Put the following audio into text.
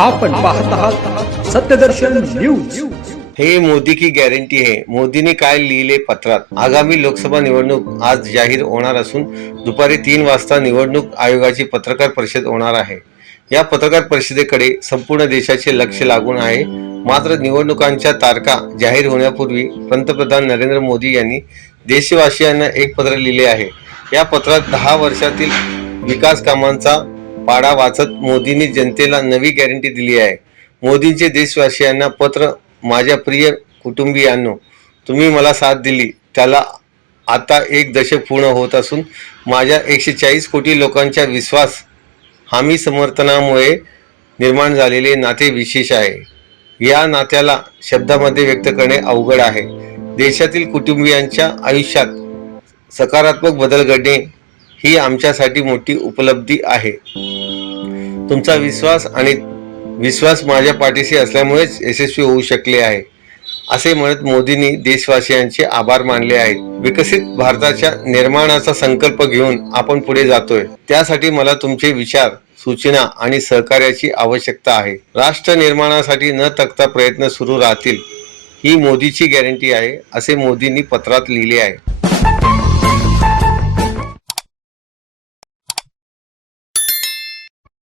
आपण पाहत आहात सत्यदर्शन न्यूज। हे मोदी की गॅरंटी है। मोदीने काय लिहिले पत्रात? आगामी लोकसभा निवडणूक आज जाहीर होणार असून दुपारी 3 वाजता निवडणूक आयोगाची पत्रकार परिषद होणार आहे। या पत्रकार परिषदेकडे संपूर्ण देशाचे लक्ष लागून आहे। मात्र निवडणुकांच्या तारखा जाहीर होण्यापूर्वी पंतप्रधान नरेंद्र मोदी यांनी देशवासियांना एक पत्र लिहिले आहे। या पत्रात 10 वर्षातील विकास कामांचा पाढा वाचत मोदींनी जनतेला नवी गॅरंटी दिली आहे। मोदींचे देशवासियांना पत्र। माझ्या प्रिय कुटुंबियांनो, तुम्ही मला साथ दिली त्याला आता 1 दशक पूर्ण होत असून माझ्या 140 कोटी लोकांच्या विश्वास हामी समर्थनामुळे निर्माण झालेले नाते विशेष आहे। या नात्याला शब्दामध्ये व्यक्त करणे अवघड आहे। देशातील कुटुंबियांच्या आयुष्यात सकारात्मक बदल घडणे ही आमच्यासाठी मोठी उपलब्धी आहे। तुमचा विश्वास माझ्या पाठीशी असल्यामुळेच यशस्वी होऊ शकले आहे, असे म्हणत मोदींनी देशवासियांचे आभार मानले आहेत। विकसित भारताच्या निर्माणाचा संकल्प घेऊन आपण पुढे जातोय। त्यासाठी मला तुमचे विचार, सूचना आणि सहकार्याची आवश्यकता आहे। राष्ट्र निर्माणासाठी न थकता प्रयत्न सुरू राहतील ही मोदीची गॅरंटी आहे, असे मोदींनी पत्रात लिहिले आहे।